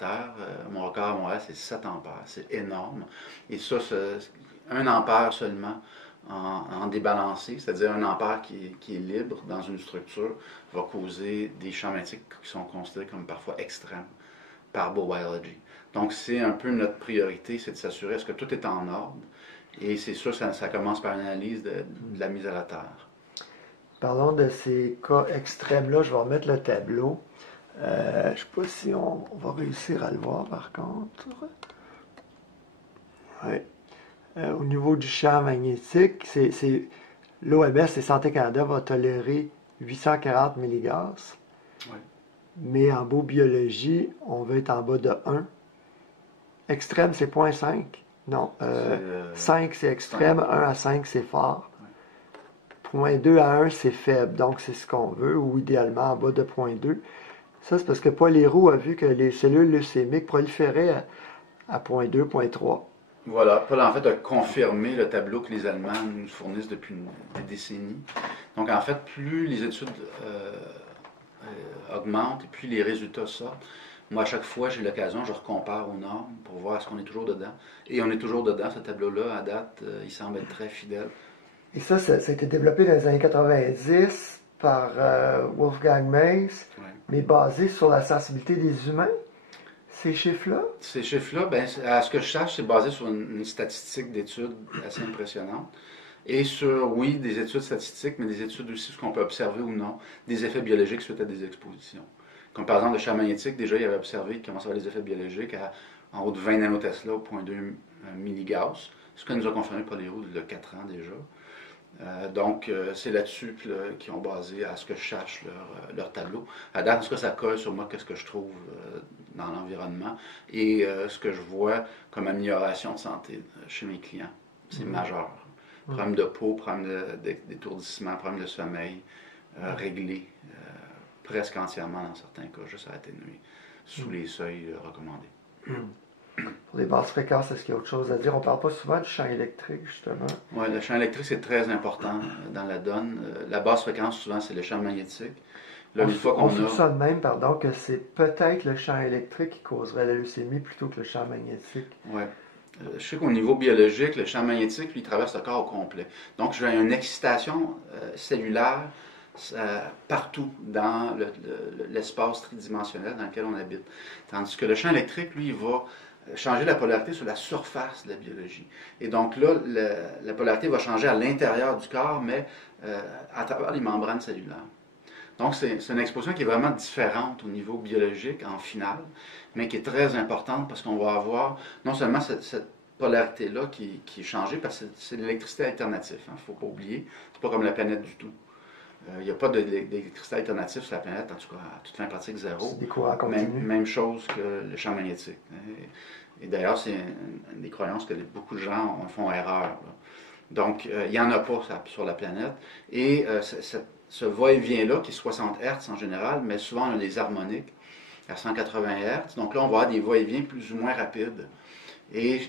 Terre. Mon record à Montréal, c'est 7 ampères. C'est énorme. Et ça, 1 ampère seulement en débalancé, c'est-à-dire 1 ampère qui est libre dans une structure, va causer des champs magnétiques qui sont considérés comme parfois extrêmes par Bow-Biology. Donc, c'est un peu notre priorité, c'est de s'assurer est-ce que tout est en ordre. Et c'est sûr, ça commence par une analyse de la mise à la terre. Parlons de ces cas extrêmes-là. Je vais remettre le tableau. Je ne sais pas si on va réussir à le voir par contre. Oui. Au niveau du champ magnétique, l'OMS et Santé Canada va tolérer 840 milligauss. Oui. Mais en Bow-Biologie, on veut être en bas de 1. Extrême, c'est 0.5. Non, 5 c'est extrême, 1 à 5 c'est fort. 0.2 à 1 c'est faible, donc c'est ce qu'on veut, ou idéalement en bas de 0.2. Ça, c'est parce que Paul Héroux a vu que les cellules leucémiques proliféraient à 0.2, 0.3. Voilà, Paul en fait a confirmé le tableau que les Allemands nous fournissent depuis des décennies. Donc en fait, plus les études augmentent et plus les résultats sortent, moi à chaque fois j'ai l'occasion, je recompare aux normes pour voir est-ce qu'on est toujours dedans. Et on est toujours dedans, ce tableau-là, à date, il semble être très fidèle. Et ça a été développé dans les années 90 par Wolfgang Mays, Ouais. mais basé sur la sensibilité des humains. Ces chiffres-là? Ces chiffres-là, ben, à ce que je sache, c'est basé sur une statistique d'études assez impressionnante. Et sur, oui, des études statistiques, mais des études aussi, ce qu'on peut observer ou non, des effets biologiques suite à des expositions. Comme par exemple le champ magnétique, déjà, il avait observé qu'il commençait à avoir des effets biologiques en haut de 20 nanotesla au 0.2 milligauss, ce que nous a confirmé Paul Héroux il y a 4 ans déjà. Donc, c'est là-dessus qu'ils ont basé, à ce que je cherche, leur tableau. À date, en tout cas, ça colle sur moi, qu'est-ce que je trouve dans l'environnement et ce que je vois comme amélioration de santé chez mes clients. C'est majeur. Problème de peau, problème d'étourdissement, problème de sommeil, réglé presque entièrement dans certains cas, juste à atténuer, sous les seuils recommandés. Pour les basses fréquences, est-ce qu'il y a autre chose à dire? On ne parle pas souvent du champ électrique, justement. Oui, le champ électrique, c'est très important dans la donne. La basse fréquence, souvent, c'est le champ magnétique. Là, On soupçonne même, pardon, que c'est peut-être le champ électrique qui causerait la leucémie plutôt que le champ magnétique. Oui. Je sais qu'au niveau biologique, le champ magnétique, lui, traverse le corps au complet. Donc, j'ai une excitation cellulaire partout dans l'espace tridimensionnel dans lequel on habite. Tandis que le champ électrique, lui, il va changer la polarité sur la surface de la biologie. Et donc là, la polarité va changer à l'intérieur du corps, mais à travers les membranes cellulaires. Donc c'est une exposition qui est vraiment différente au niveau biologique en finale, mais qui est très importante parce qu'on va avoir non seulement cette polarité-là qui est changée, parce que c'est de l'électricité alternative, il ne faut pas oublier, c'est pas comme la planète du tout. Il n'y a pas d'électricité alternative sur la planète, en tout cas à toute fin pratique zéro. C'est des courants continus. Même chose que le champ magnétique. Et d'ailleurs, c'est une des croyances que beaucoup de gens font erreur. Là. Donc, il n'y en a pas sur la planète. Et ce va-et-vient-là, qui est 60 Hz en général, mais souvent on a des harmoniques à 180 Hz. Donc là, on va avoir des va-et-vient plus ou moins rapides. Et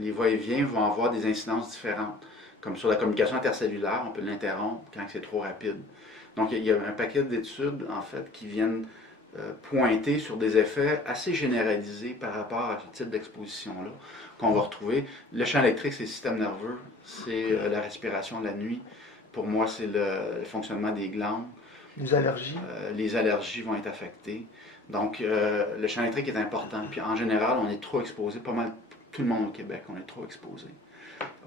les va-et-vient vont avoir des incidences différentes. Comme sur la communication intercellulaire, on peut l'interrompre quand c'est trop rapide. Donc, il y a un paquet d'études, en fait, qui viennent pointer sur des effets assez généralisés par rapport à ce type d'exposition-là qu'on va retrouver. Le champ électrique, c'est le système nerveux, c'est la respiration la nuit. Pour moi, c'est le fonctionnement des glandes. Les allergies? Les allergies vont être affectées. Donc, le champ électrique est important. Puis, en général, on est trop exposé, pas mal tout le monde au Québec, on est trop exposé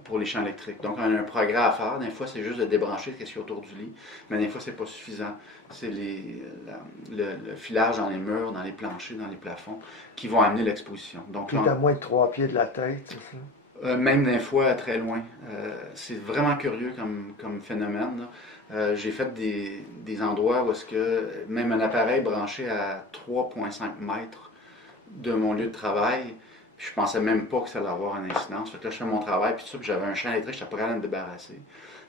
pour les champs électriques. Donc, on a un progrès à faire. Des fois, c'est juste de débrancher ce qu'il y a autour du lit, mais des fois, c'est pas suffisant. C'est le filage dans les murs, dans les planchers, dans les plafonds, qui vont amener l'exposition. Donc, Puis, à moins de 3 pieds de la tête, c'est ça? Même des fois, très loin. C'est vraiment curieux comme phénomène. J'ai fait des endroits où est-ce que même un appareil branché à 3,5 mètres de mon lieu de travail, puis je pensais même pas que ça allait avoir une incidence. Fait que là, je fais mon travail, puis tout ça, puis j'avais un champ électrique, je n'étais pas capable de me débarrasser.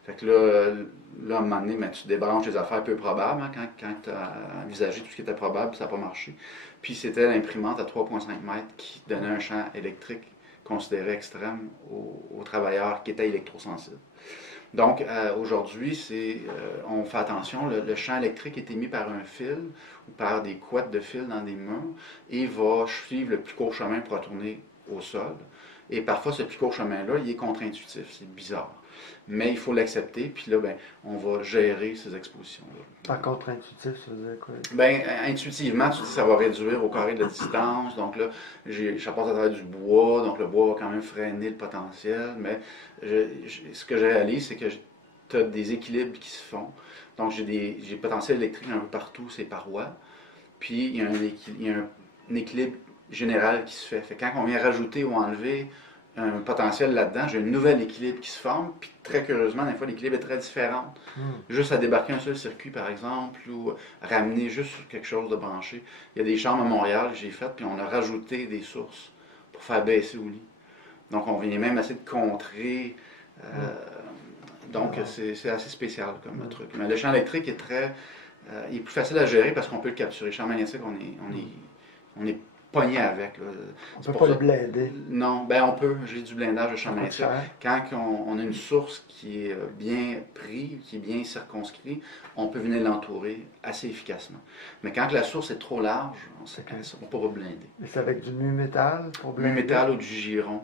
Fait que là à un moment donné, ben, tu débranches les affaires peu probables, hein, quand tu as envisagé tout ce qui était probable, puis ça n'a pas marché. Puis c'était l'imprimante à 3,5 mètres qui donnait un champ électrique considéré extrême aux travailleurs qui étaient électrosensibles. Donc, aujourd'hui, on fait attention, le champ électrique est émis par un fil ou par des couettes de fil dans des murs et va suivre le plus court chemin pour retourner au sol. Et parfois, ce plus court chemin-là, il est contre-intuitif, c'est bizarre. Mais il faut l'accepter, puis là, ben, on va gérer ces expositions-là. Par contre-intuitif, ça veut dire quoi? Ben, intuitivement, tu dis que ça va réduire au carré de la distance. Donc là, je passe à travers du bois, donc le bois va quand même freiner le potentiel. Mais ce que je réalise, c'est que tu as des équilibres qui se font. Donc j'ai des potentiel électrique un peu partout, ces parois. Puis il y a un équilibre général qui se fait. Fait que quand on vient rajouter ou enlever un potentiel là-dedans, j'ai un nouvel équilibre qui se forme, puis très curieusement, des fois, l'équilibre est très différent. Juste à débarquer un seul circuit, par exemple, ou ramener juste quelque chose de branché. Il y a des chambres à Montréal que j'ai faites, puis on a rajouté des sources pour faire baisser au lit. Donc, on vient même essayer de contrer. Donc, c'est assez spécial comme truc. Mais le champ électrique est il est plus facile à gérer parce qu'on peut le capturer. Le champ magnétique, on est pogné avec. Là. On peut pas le blinder. Non, ben on peut. J'ai du blindage de champ magnétique. Quand on a une source qui est bien prise, qui est bien circonscrite, on peut venir l'entourer assez efficacement. Mais quand la source est trop large, on ne peut pas blinder. Et c'est avec du mu-métal pour blinder? Mu-métal ou du giron.